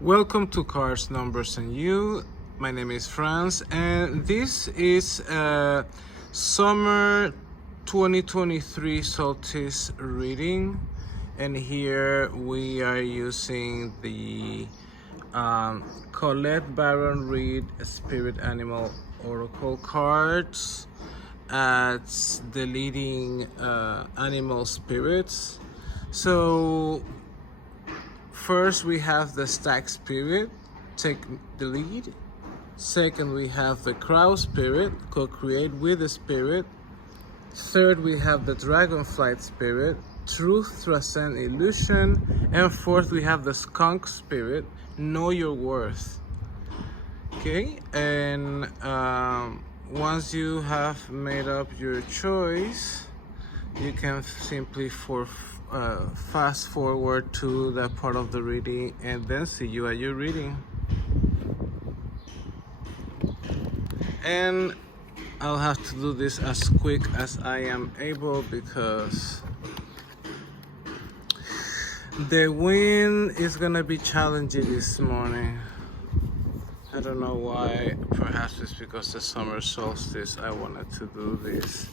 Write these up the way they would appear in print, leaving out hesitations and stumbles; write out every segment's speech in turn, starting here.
Welcome to Cars, Numbers, and You. My name is Franz, and this is summer 2023 Solstice reading. And here we are using the Colette Baron Reed Spirit Animal Oracle cards as the leading animal spirits. So first, we have the Stag Spirit, take the lead. Second, we have the Crow Spirit, co-create with the Spirit. Third, we have the Dragonflight Spirit, truth transcend illusion. And fourth, we have the Skunk Spirit, know your worth. Okay, and once you have made up your choice, you can simply fast forward to that part of the reading and then see you at your reading. And I'll have to do this as quick as I am able because the wind is gonna be challenging this morning. I don't know why. Perhaps it's because the summer solstice I wanted to do this.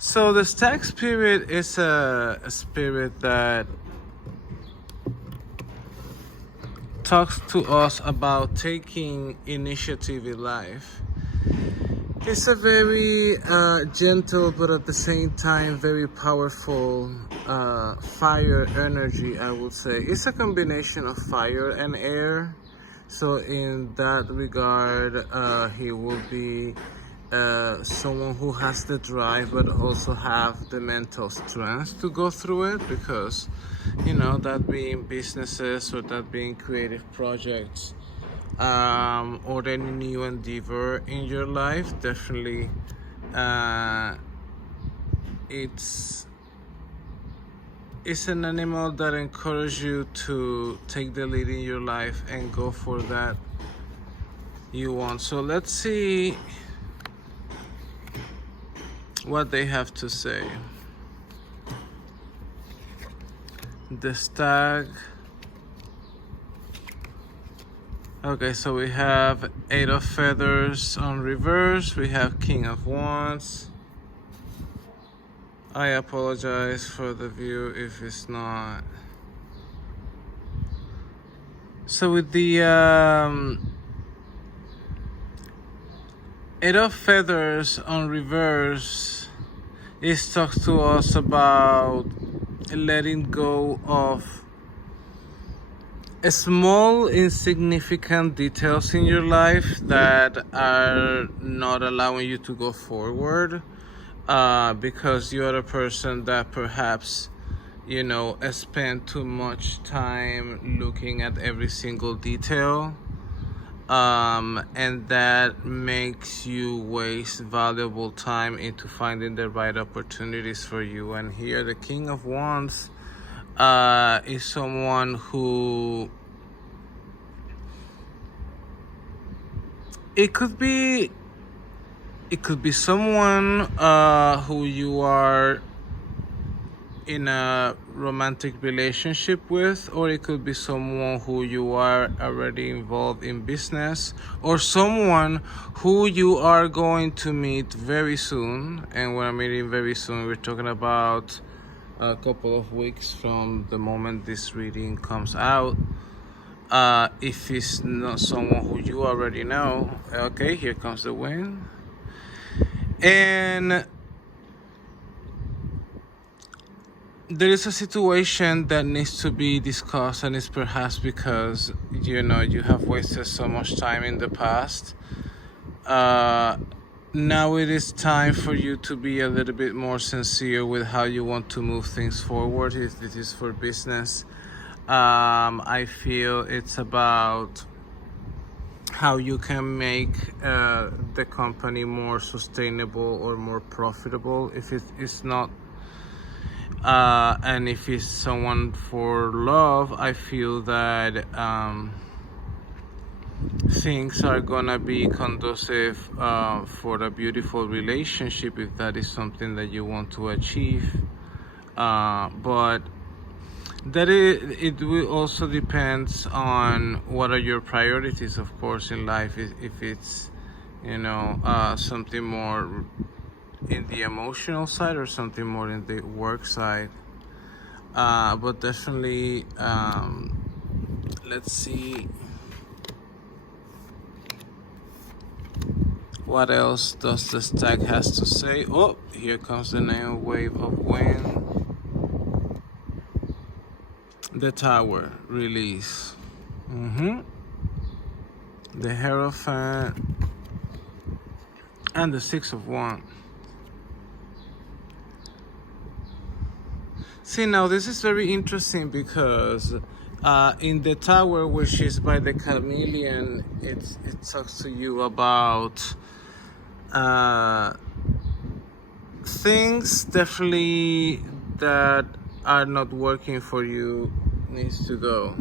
So the Stag Spirit is a spirit that talks to us about taking initiative in life. It's a very gentle, but at the same time very powerful fire energy, I would say. It's a combination of fire and air. So in that regard, he will be someone who has the drive but also have the mental strength to go through it, because that being businesses or that being creative projects or any new endeavor in your life, definitely it's an animal that encourages you to take the lead in your life and go for that you want. So let's see what they have to say. The stag. Okay, so we have 8 of feathers on reverse. We have King of Wands. I apologize for the view if it's not. So with the 8 of feathers on reverse, it talks to us about letting go of small insignificant details in your life that are not allowing you to go forward, because you are a person that perhaps spend too much time looking at every single detail, and that makes you waste valuable time into finding the right opportunities for you. And here the King of Wands is someone who it could be someone who you are in a romantic relationship with, or it could be someone who you are already involved in business, or someone who you are going to meet very soon. And when I'm meeting very soon, we're talking about a couple of weeks from the moment this reading comes out. If it's not someone who you already know. Okay, here comes the wind. And there is a situation that needs to be discussed, and it's perhaps because you have wasted so much time in the past. Now it is time for you to be a little bit more sincere with how you want to move things forward. If it is for business, I feel it's about how you can make the company more sustainable or more profitable. If it's not, and if it's someone for love, I feel that things are gonna be conducive for a beautiful relationship, if that is something that you want to achieve. But It will also depends on what are your priorities, of course, in life. If it's, something more in the emotional side or something more in the work side. But definitely, let's see. What else does the stack has to say? Oh, here comes the new wave of wind. The Tower release. The Hierophant and the Six of Wands. See, now this is very interesting because in the Tower, which is by the chameleon, it talks to you about things definitely that are not working for you needs to go.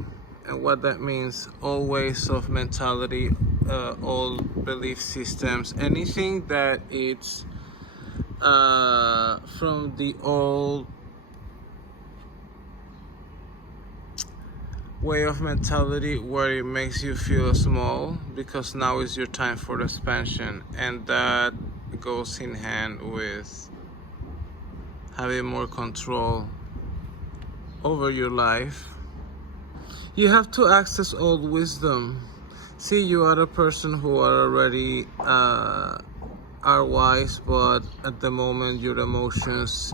And what that means, all ways of mentality, all belief systems, anything that it's from the old way of mentality where it makes you feel small, because now is your time for expansion, and that goes in hand with having more control over your life. You have to access old wisdom. See, you are a person who are already are wise, but at the moment your emotions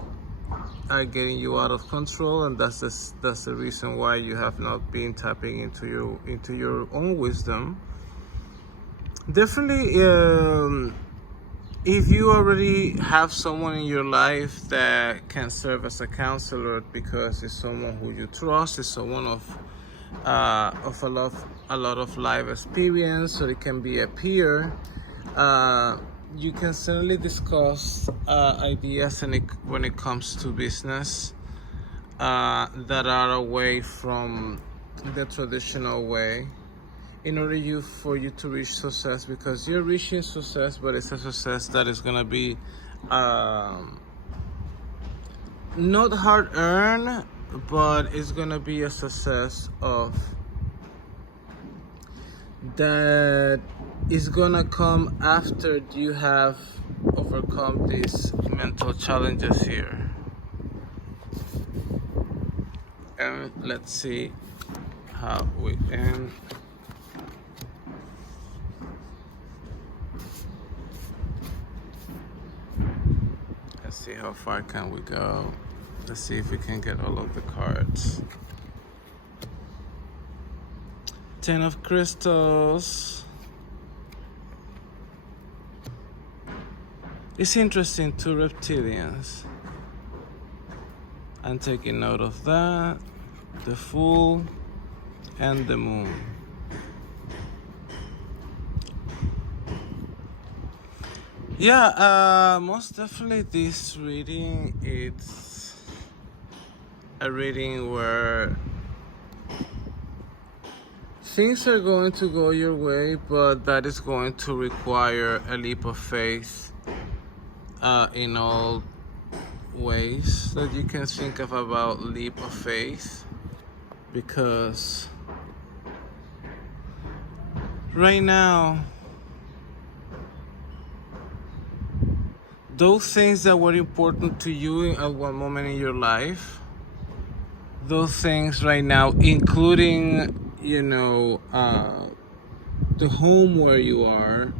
are getting you out of control, and that's the reason why you have not been tapping into your own wisdom. Definitely, if you already have someone in your life that can serve as a counselor, because it's someone who you trust, it's someone of a lot of life experience, or it can be a peer. You can certainly discuss ideas when it comes to business that are away from the traditional way, in order for you to reach success, because you're reaching success, but it's a success that is gonna be not hard earned, but it's gonna be a success of that is gonna come after you have overcome these mental challenges here. And let's see how we end. Let's see how far can we go. Let's see if we can get all of the cards. 10 of Crystals. It's interesting, 2 reptilians. I'm taking note of that. The Fool and the Moon. Yeah, most definitely this reading, it's a reading where things are going to go your way, but that is going to require a leap of faith in all ways that you can think of about leap of faith, because right now those things that were important to you at one moment in your life, those things right now, including the home where you are,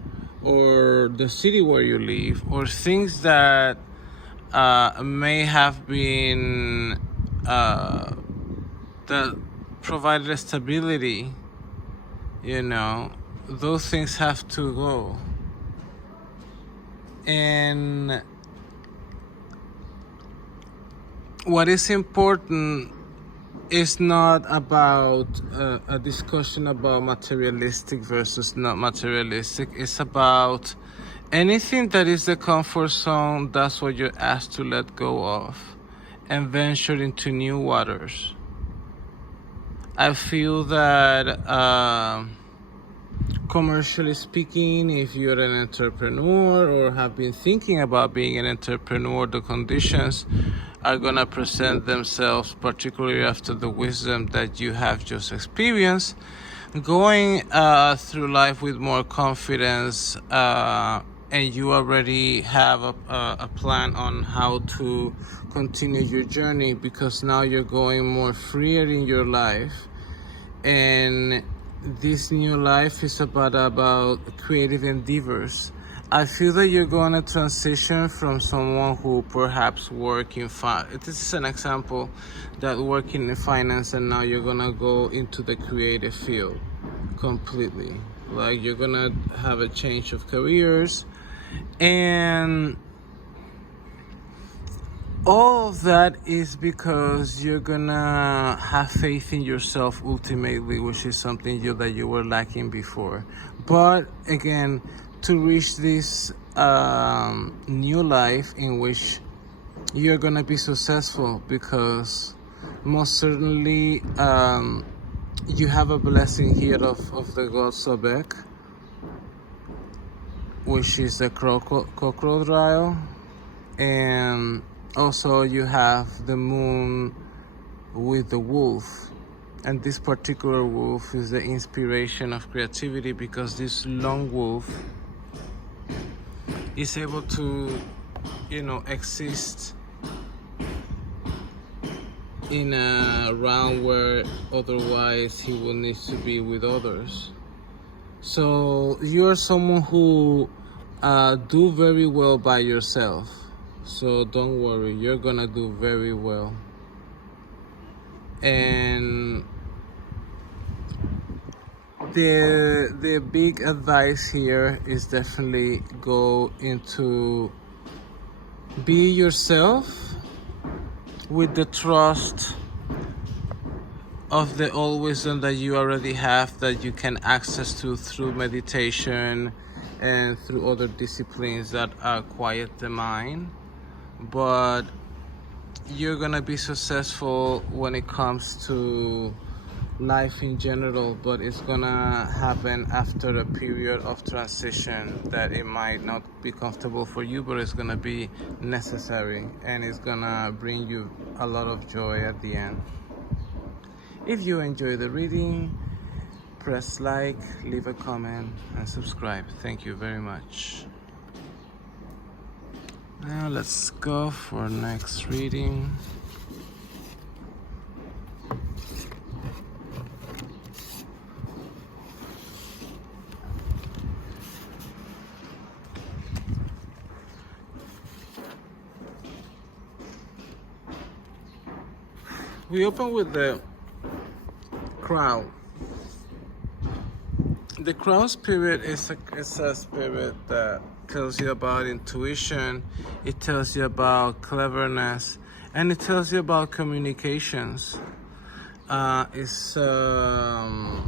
or the city where you live, or things that may have been that provided stability, those things have to go. And what is important is not about a discussion about materialistic versus not materialistic. It's about anything that is the comfort zone. That's what you're asked to let go of and venture into new waters. I feel that commercially speaking, if you're an entrepreneur or have been thinking about being an entrepreneur, the conditions are gonna present themselves, particularly after the wisdom that you have just experienced, going through life with more confidence, and you already have a plan on how to continue your journey, because now you're going more freer in your life. And this new life is about creative endeavors. I feel that you're going to transition from someone who perhaps work in this is an example, that working in finance, and now you're going to go into the creative field completely. Like, you're going to have a change of careers, and all of that is because you're gonna have faith in yourself ultimately, which is something that you were lacking before. But again, to reach this new life in which you're gonna be successful, because most certainly you have a blessing here of the god Sobek, which is the crocodile, and also you have the moon with the wolf, and this particular wolf is the inspiration of creativity, because this lone wolf is able to, exist in a realm where otherwise he will need to be with others. So you're someone who do very well by yourself. So don't worry, you're gonna do very well. And the big advice here is definitely go into be yourself with the trust of the all wisdom that you already have, that you can access to through meditation and through other disciplines that quiet the mind. But you're gonna be successful when it comes to life in general, but it's gonna happen after a period of transition that it might not be comfortable for you, but it's gonna be necessary, and it's gonna bring you a lot of joy at the end. If you enjoy the reading, press like, leave a comment, and subscribe. Thank you very much. Now let's go for next reading. We open with the crown. The crown spirit is a spirit that tells you about intuition, it tells you about cleverness, and it tells you about communications. It's an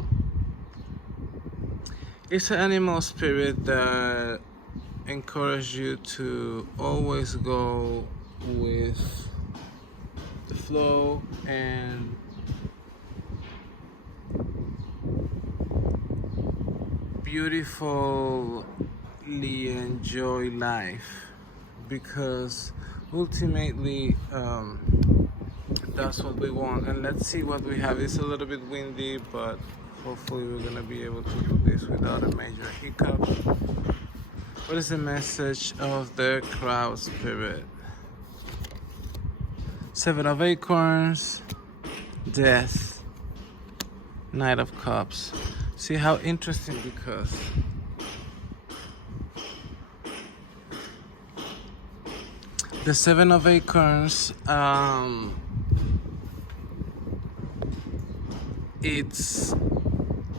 animal spirit that encourages you to always go with the flow and beautifully enjoy life, because ultimately that's what we want. And let's see what we have. It's a little bit windy, but hopefully we're gonna be able to do this without a major hiccup. What is the message of the crowd spirit? 7 of Acorns, Death, Knight of Cups. See how interesting, because the 7 of Acorns, it's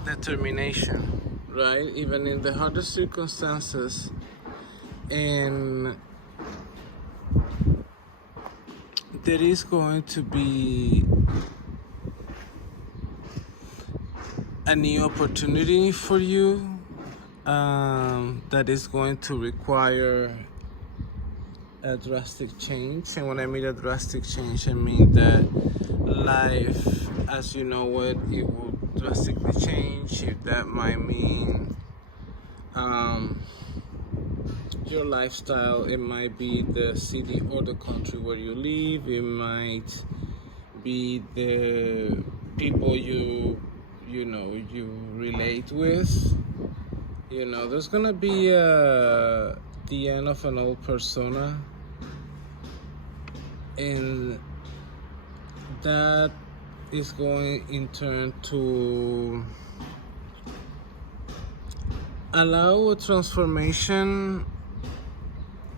determination, right? Even in the hardest circumstances, and there is going to be a new opportunity for you that is going to require a drastic change. And when I mean a drastic change, I mean that life as you know it will drastically change. If that might mean your lifestyle. It might be the city or the country where you live. It might be the people you relate with. There's gonna be the end of an old persona, and that is going in turn to allow a transformation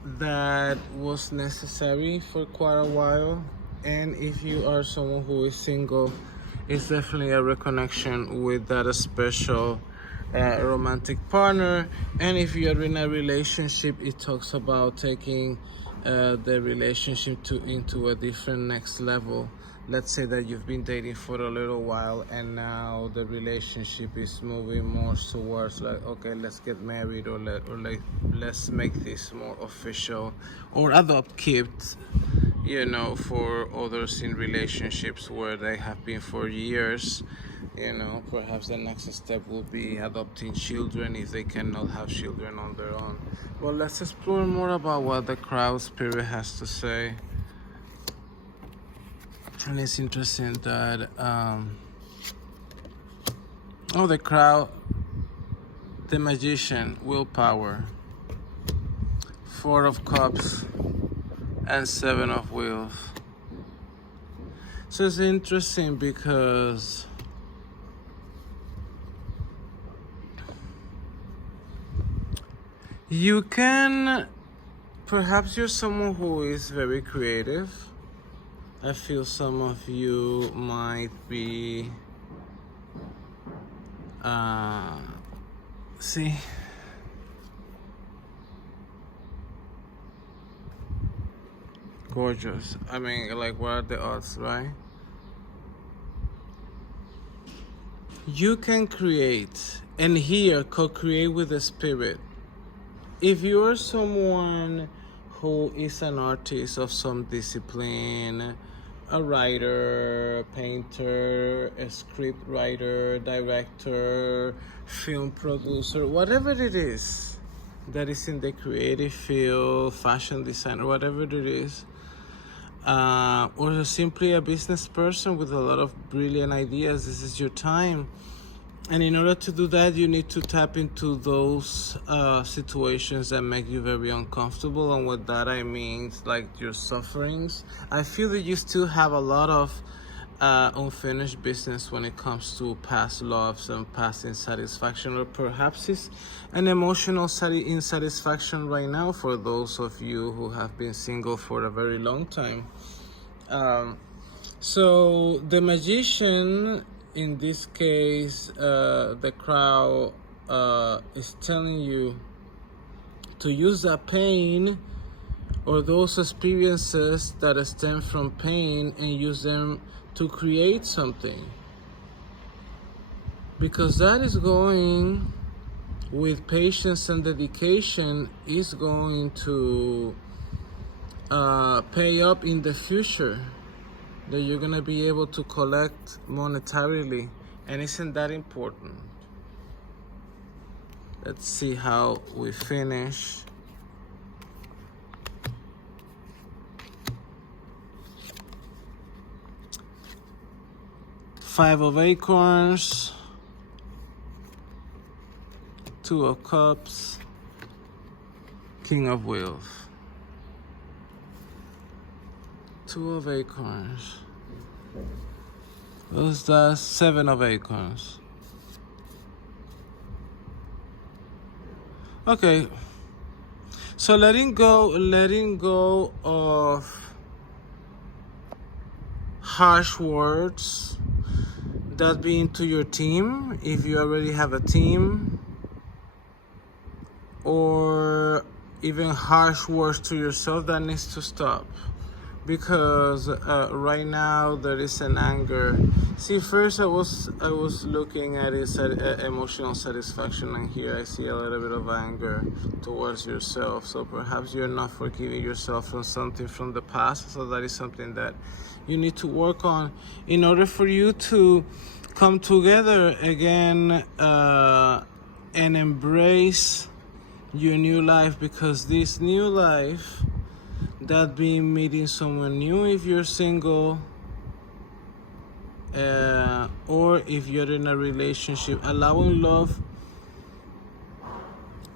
that was necessary for quite a while. And if you are someone who is single, it's definitely a reconnection with that special romantic partner. And if you're in a relationship, it talks about taking the relationship into a different next level. Let's say that you've been dating for a little while, and now the relationship is moving more towards like, okay, let's get married, or let's make this more official, or adopt kids, for others in relationships where they have been for years. Perhaps the next step will be adopting children if they cannot have children on their own. Well, let's explore more about what the crowd spirit has to say. And it's interesting that the crowd, the magician, willpower, 4 of cups, and 7 of wheels. So it's interesting because you can, perhaps you're someone who is very creative. I feel some of you might be, gorgeous. I mean, like, what are the odds, right? You can create and here co-create with the spirit. If you're someone who is an artist of some discipline, a writer, a painter, a script writer, director, film producer, whatever it is that is in the creative field, fashion designer, whatever it is, or simply a business person with a lot of brilliant ideas, this is your time. And in order to do that, you need to tap into those situations that make you very uncomfortable. And with that, I mean, like your sufferings. I feel that you still have a lot of unfinished business when it comes to past loves and past insatisfaction, or perhaps it's an emotional insatisfaction right now for those of you who have been single for a very long time. So the magician, in this case, the crowd is telling you to use that pain or those experiences that stem from pain and use them to create something. Because that is going, with patience and dedication, is going to pay up in the future. That you're going to be able to collect monetarily. And isn't that important? Let's see how we finish. Five of acorns, 2 of cups, King of wheels. 2 of acorns. What's that? 7 of acorns. Okay. So letting go of harsh words that be into your team, if you already have a team, or even harsh words to yourself, that needs to stop. Because right now there is an anger. See, first I was looking at it, emotional satisfaction, and here I see a little bit of anger towards yourself. So perhaps you're not forgiving yourself from something from the past. So that is something that you need to work on in order for you to come together again and embrace your new life, because this new life, that being meeting someone new if you're single, or if you're in a relationship, allowing love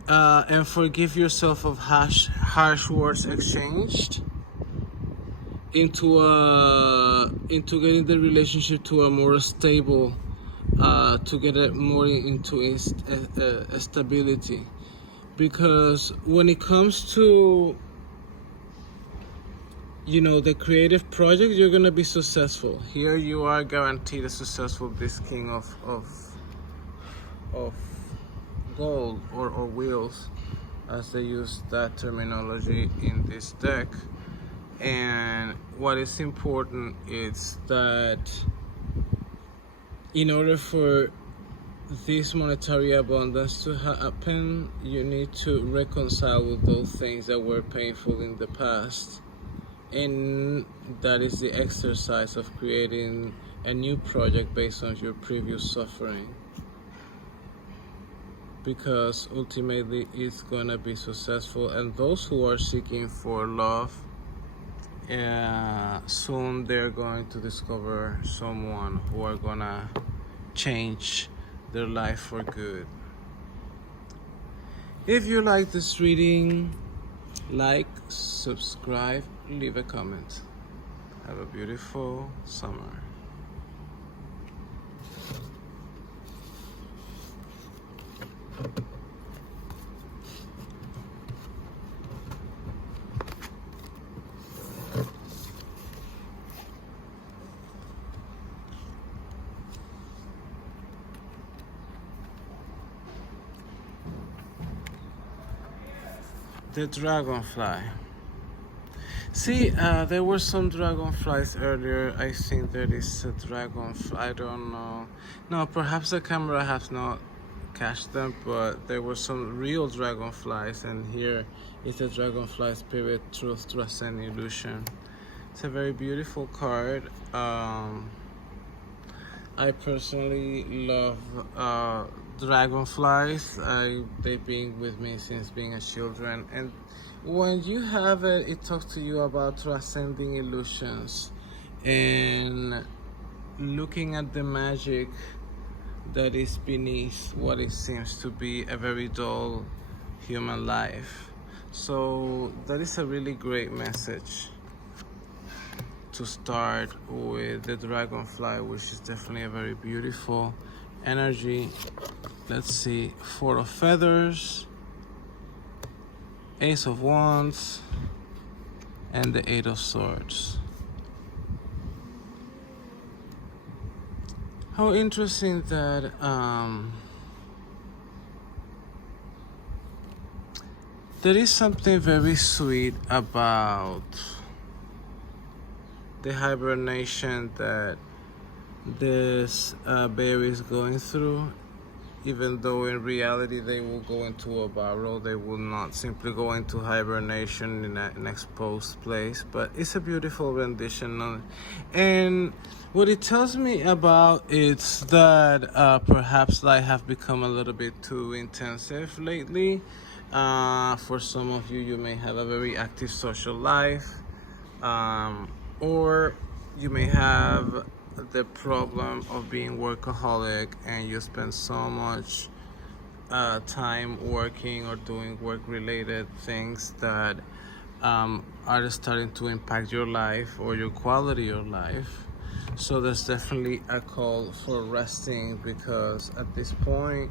and forgive yourself of harsh words exchanged into getting the relationship to a more stable, to get it more into stability. Because when it comes to the creative project, you're gonna be successful. Here you are guaranteed a successful, this king of gold, or wheels, as they use that terminology in this deck. And what is important is that in order for this monetary abundance to happen, you need to reconcile with those things that were painful in the past. And that is the exercise of creating a new project based on your previous suffering. Because ultimately it's gonna be successful. And those who are seeking for love, soon they're going to discover someone who are gonna change their life for good. If you like this reading, like, subscribe, leave a comment. Have a beautiful summer. The dragonfly. See, there were some dragonflies earlier. I think there is a dragonfly. I don't know. No, perhaps the camera has not catch them, but there were some real dragonflies, and here is the dragonfly spirit, truth, transcend illusion. It's a very beautiful card. I personally love dragonflies. They've been with me since being a children, and when you have it, it talks to you about transcending illusions and looking at the magic that is beneath what it seems to be a very dull human life. So that is a really great message to start with the dragonfly, which is definitely a very beautiful energy. Let's see, 4 of feathers, Ace of wands, and the 8 of swords. How interesting that there is something very sweet about the hibernation that this bear is going through. Even though in reality they will go into a burrow, they will not simply go into hibernation in an exposed place. But it's a beautiful rendition. And what it tells me about is that perhaps life have become a little bit too intensive lately. For some of you, you may have a very active social life, or you may have the problem of being workaholic, and you spend so much time working or doing work related things that are starting to impact your life or your quality of life. So there's definitely a call for resting, because at this point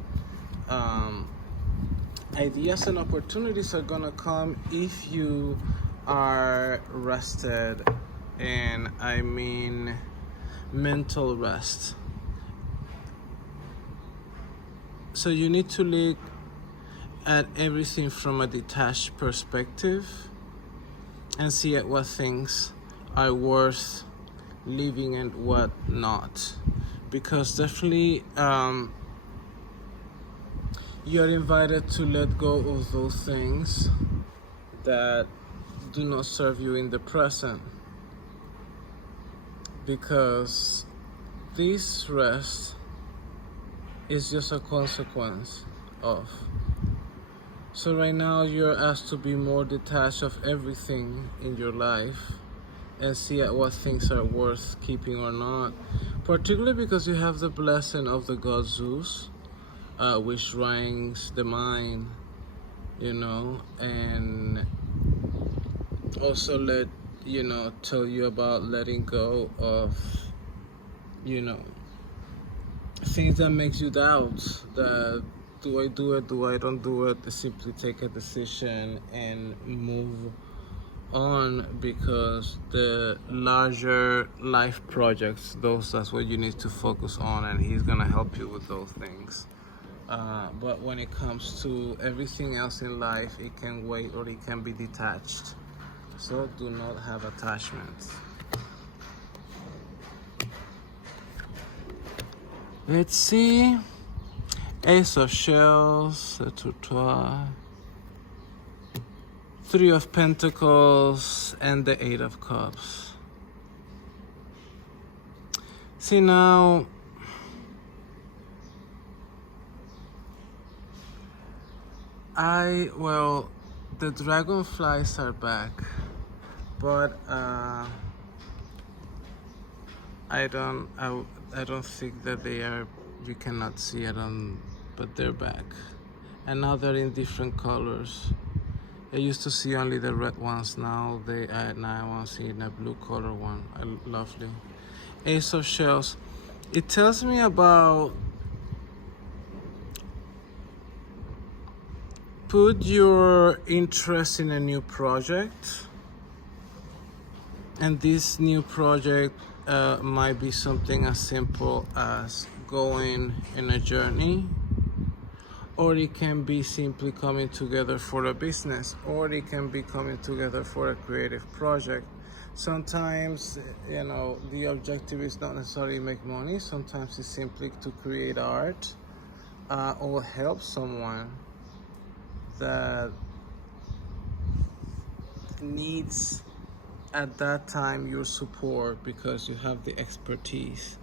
ideas and opportunities are gonna come if you are rested, and I mean mental rest. So you need to look at everything from a detached perspective and see at what things are worth living and what not, because definitely you're invited to let go of those things that do not serve you in the present, because this rest is just a consequence of So right now you're asked to be more detached of everything in your life and see at what things are worth keeping or not. Particularly because you have the blessing of the god Zeus, which ranks the mind, and also tell you about letting go of, you know, things that makes you doubt that do I do it, do I don't do it, simply take a decision and move on, because the larger life projects, that's what you need to focus on, and he's gonna help you with those things. But when it comes to everything else in life, it can wait or it can be detached. So do not have attachments. Let's see. Ace of Shells, the Tourtois, Three of Pentacles, and the Eight of Cups. See now, the dragonflies are back, but I don't think that they are. You cannot see it but they're back, and now they're in different colors. I used to see only the red ones. Now I want to see a blue color one. Lovely. Ace of Shells. It tells me about put your interest in a new project, and this new project might be something as simple as going in a journey, or it can be simply coming together for a business, or it can be coming together for a creative project. Sometimes, the objective is not necessarily make money. Sometimes it's simply to create art or help someone that needs at that time your support, because you have the expertise.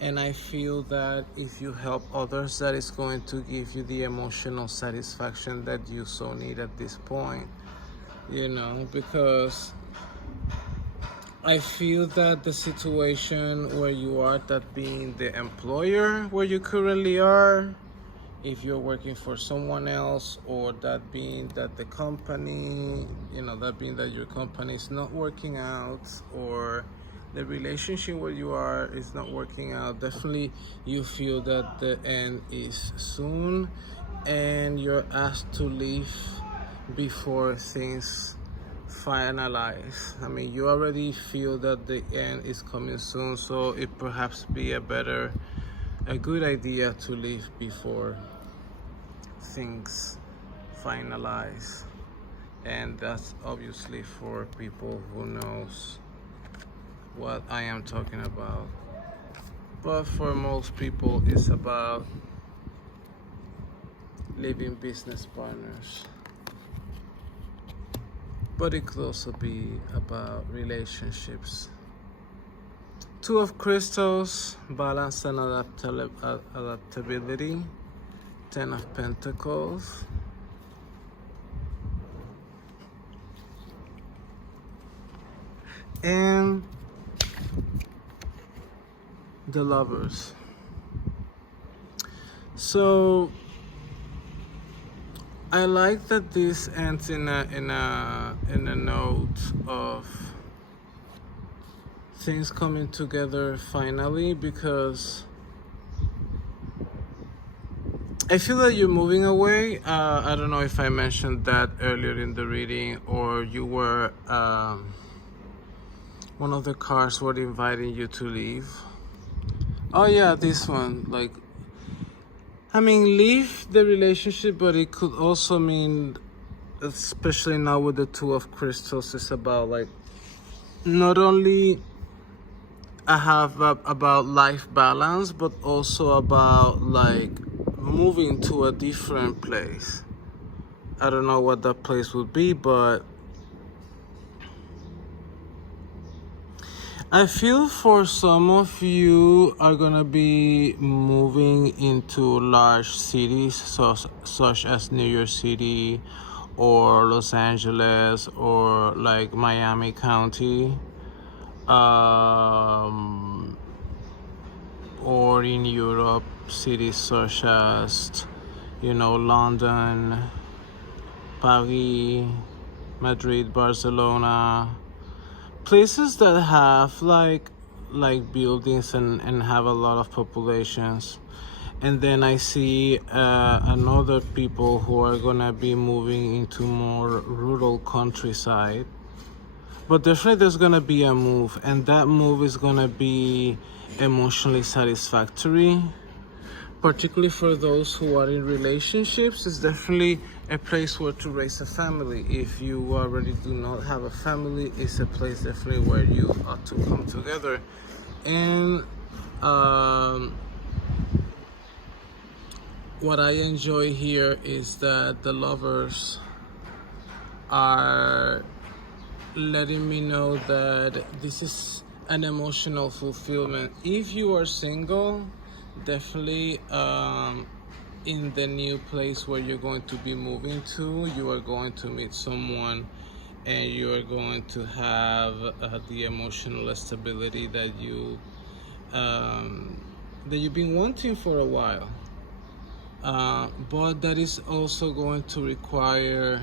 And I feel that if you help others, that is going to give you the emotional satisfaction that you so need at this point, because I feel that the situation where you are, that being the employer where you currently are, if you're working for someone else, or that being that the company, that being that your company is not working out, or the relationship where you are is not working out, definitely you feel that the end is soon, and you're asked to leave before things finalize. I mean, you already feel that the end is coming soon, so it perhaps be a good idea to leave before things finalize. And that's obviously for people who knows what I am talking about. But for most people, it's about leaving business partners. But it could also be about relationships. Two of Crystals, balance and adaptability. Ten of Pentacles. And the Lovers. So I like that this ends in a note of things coming together finally, because I feel that you're moving away. I don't know if I mentioned that earlier in the reading, or you were one of the cards were inviting you to leave. Oh yeah, this one. Leave the relationship, but it could also mean, especially now with the Two of Crystals, it's about not only about life balance, but also about moving to a different place. I don't know what that place would be, but I feel for some of you are gonna be moving into large cities, such as New York City or Los Angeles or like Miami County, um, or in Europe, cities such as, London, Paris, Madrid, Barcelona, places that have like buildings and have a lot of populations. And then I see another people who are gonna be moving into more rural countryside. But definitely there's gonna be a move, and that move is gonna be emotionally satisfactory, particularly for those who are in relationships. It's definitely a place where to raise a family. If you already do not have a family, it's a place definitely where you ought to come together. And what I enjoy here is that the lovers are letting me know that this is an emotional fulfillment. If you are single, definitely in the new place where you're going to be moving to, you are going to meet someone and you are going to have the emotional stability that you've been wanting for a while. But that is also going to require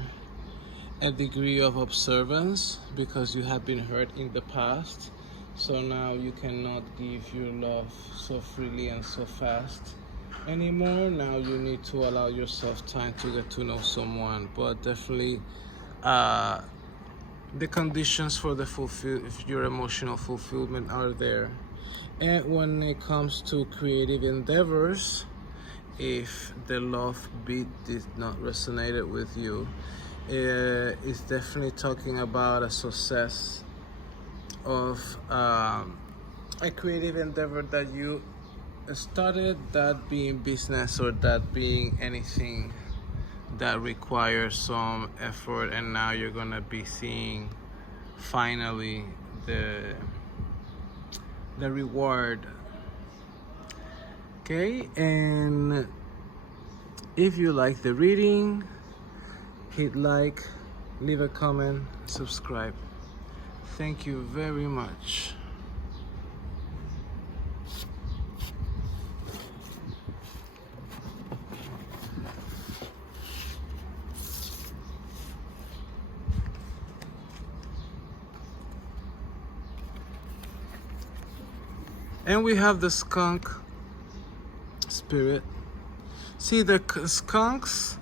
a degree of observance, because you have been hurt in the past. So now you cannot give your love so freely and so fast anymore. Now you need to allow yourself time to get to know someone. But definitely the conditions for your emotional fulfillment are there. And when it comes to creative endeavors, if the love beat did not resonate with you, it's definitely talking about a success of a creative endeavor that you started, that being business or that being anything that requires some effort, and now you're gonna be seeing finally the reward. Okay, and if you like the reading, hit like, leave a comment, subscribe. Thank you very much. And we have the skunk spirit. See, the skunks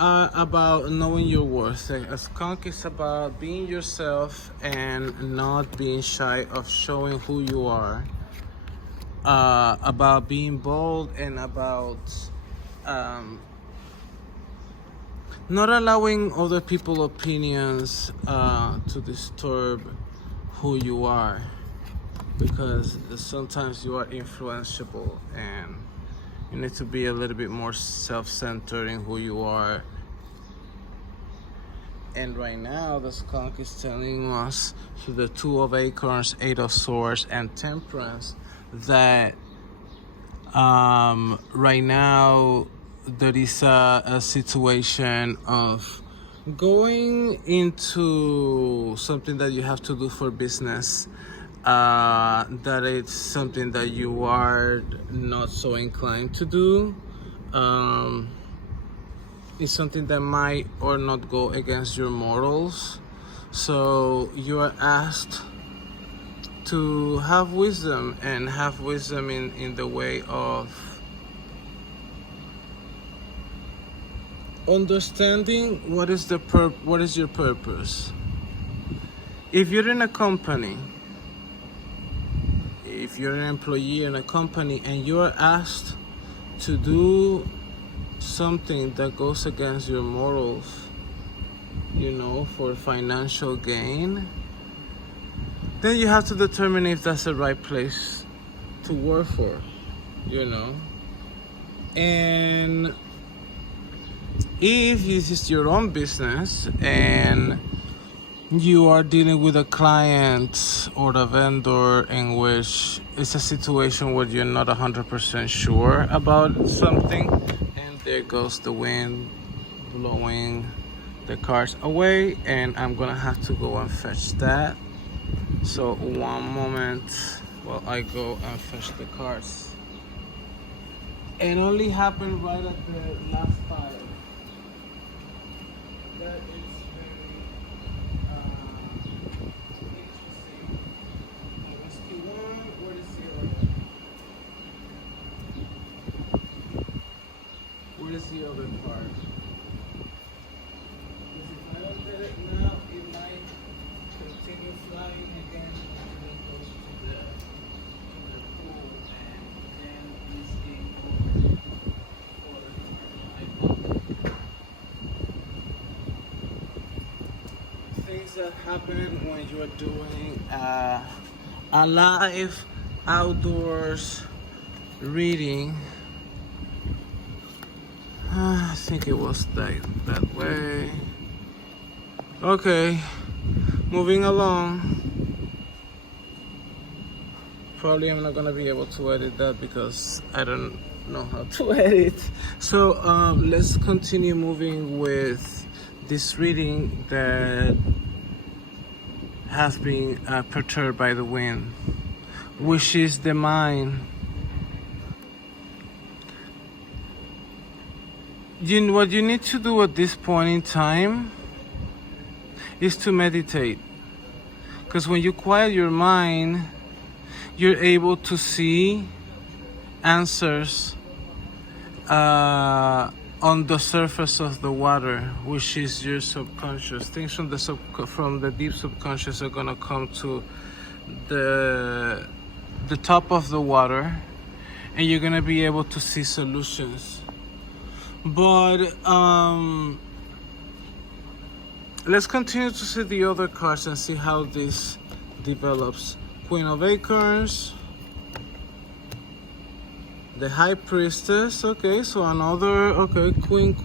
are about knowing your worth. A skunk is about being yourself and not being shy of showing who you are. About being bold and about not allowing other people's opinions to disturb who you are, because sometimes you are influenceable and you need to be a little bit more self-centered in who you are. And right now the skunk is telling us through the Two of Acorns, Eight of Swords, and Temperance that right now there is a situation of going into something that you have to do for business, that it's something that you are not so inclined to do. It's something that might or not go against your morals. So you are asked to have wisdom, and have wisdom in the way of understanding what is your purpose. If you're in a company, if you're an employee in a company and you're asked to do something that goes against your morals, for financial gain, then you have to determine if that's the right place to work for, And if this is your own business and you are dealing with a client or a vendor in which it's a situation where you're not 100% sure about something, and there goes the wind blowing the cards away, and I'm gonna have to go and fetch that. So one moment while I go and fetch the cards. It only happened right at the last pile. That is very interesting. Rescue one, where is the other? Where is the other part? Because if I don't get it now, it might continue flying again and then goes to the pool, and then it's game over for the card. Things that happen when you are doing a live outdoors reading. I think it was that way. Okay, moving along. Probably I'm not gonna be able to edit that because I don't know how to edit. So let's continue moving with this reading that has been perturbed by the wind, which is the mind. What you need to do at this point in time is to meditate, because when you quiet your mind, you're able to see answers on the surface of the water, which is your subconscious. Things from the deep subconscious are gonna come to the top of the water, and you're gonna be able to see solutions. But let's continue to see the other cards and see how this develops. Queen of Acorns, the High Priestess. Okay, so another, okay, Queen,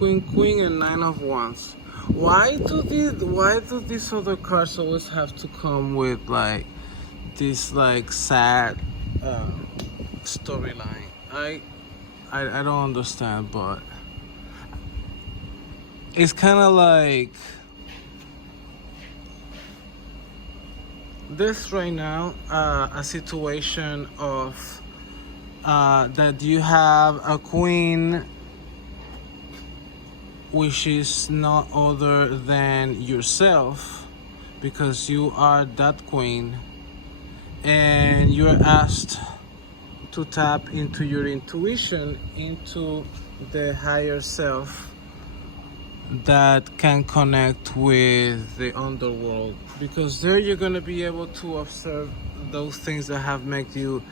and Nine of Wands. Why do these other cards always have to come with like this like sad storyline? I don't understand, but it's kind of like this right now, a situation of that you have a queen which is not other than yourself, because you are that queen, and you're asked to tap into your intuition, into the higher self that can connect with the underworld, because there you're going to be able to observe those things that have made you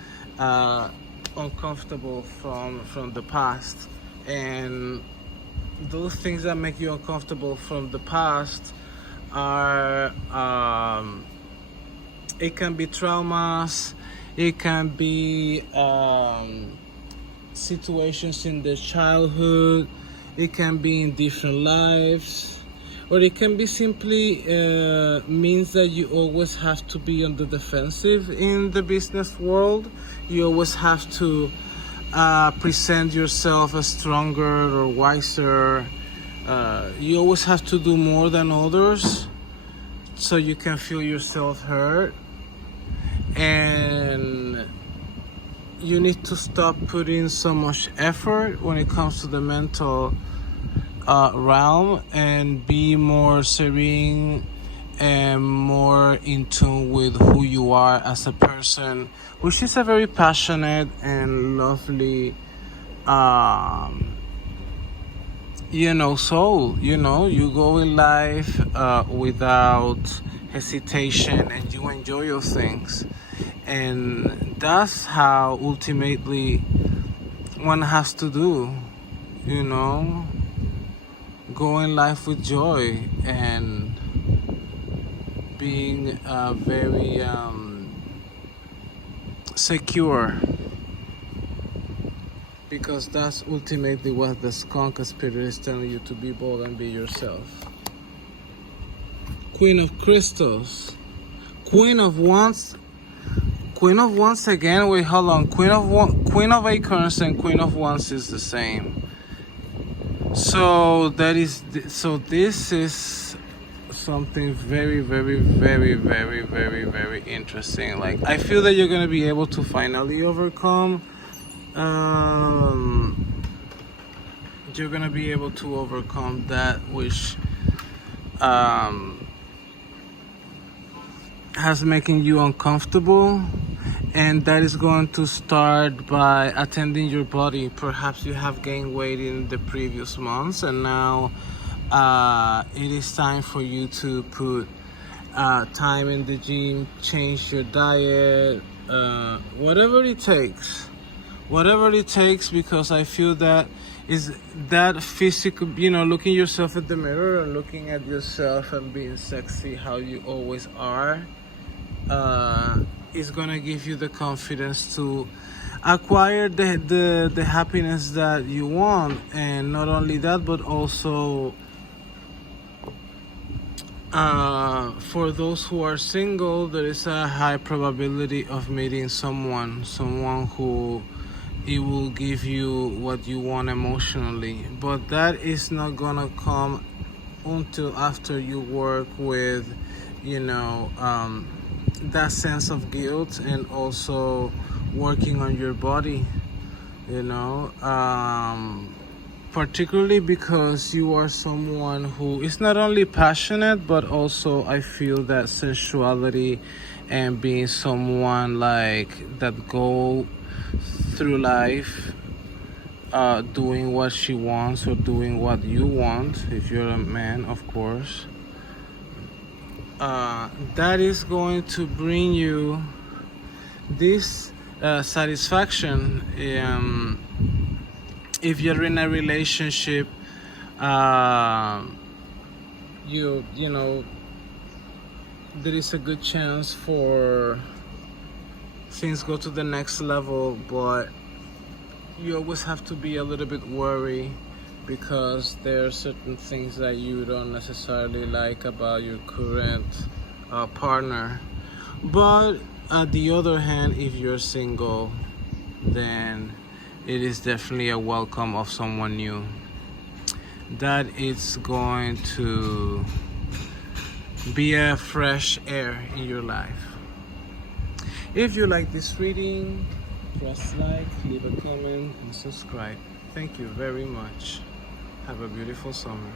uncomfortable from the past. And those things that make you uncomfortable from the past are it can be traumas, it can be situations in the childhood, it can be in different lives, or it can be simply means that you always have to be on the defensive in the business world. You always have to present yourself as stronger or wiser. You always have to do more than others so you can feel yourself heard. And you need to stop putting so much effort when it comes to the mental realm, and be more serene and more in tune with who you are as a person, which is a very passionate and lovely soul. You go in life without hesitation, and you enjoy your things, and that's how ultimately one has to do. Go in life with joy and being very secure, because that's ultimately what the skunk spirit is telling you, to be bold and be yourself. Queen of Crystals. Queen of Wands. Queen of Wands again. Wait, hold on. Queen of Acorns and Queen of Wands is the same. So this is something very, very, very, very, very, very interesting. Like, I feel that you're gonna be able to finally overcome. You're gonna be able to overcome that which has making you uncomfortable, and that is going to start by attending your body. Perhaps you have gained weight in the previous months, and now it is time for you to put time in the gym, change your diet, whatever it takes. Whatever it takes, because I feel that is that physical, looking yourself in the mirror and looking at yourself and being sexy how you always are, is gonna give you the confidence to acquire the happiness that you want. And not only that, but also for those who are single, there is a high probability of meeting someone who it will give you what you want emotionally, but that is not gonna come until after you work with that sense of guilt, and also working on your body, particularly because you are someone who is not only passionate, but also I feel that sensuality and being someone like that go through life doing what she wants or doing what you want, if you're a man, of course. That is going to bring you this satisfaction. If you're in a relationship, there is a good chance for things go to the next level, but you always have to be a little bit worried, because there are certain things that you don't necessarily like about your current partner. But on the other hand, if you're single, then it is definitely a welcome of someone new that it's going to be a fresh air in your life. If you like this reading, press like, leave a comment, and subscribe. Thank you very much. Have a beautiful summer.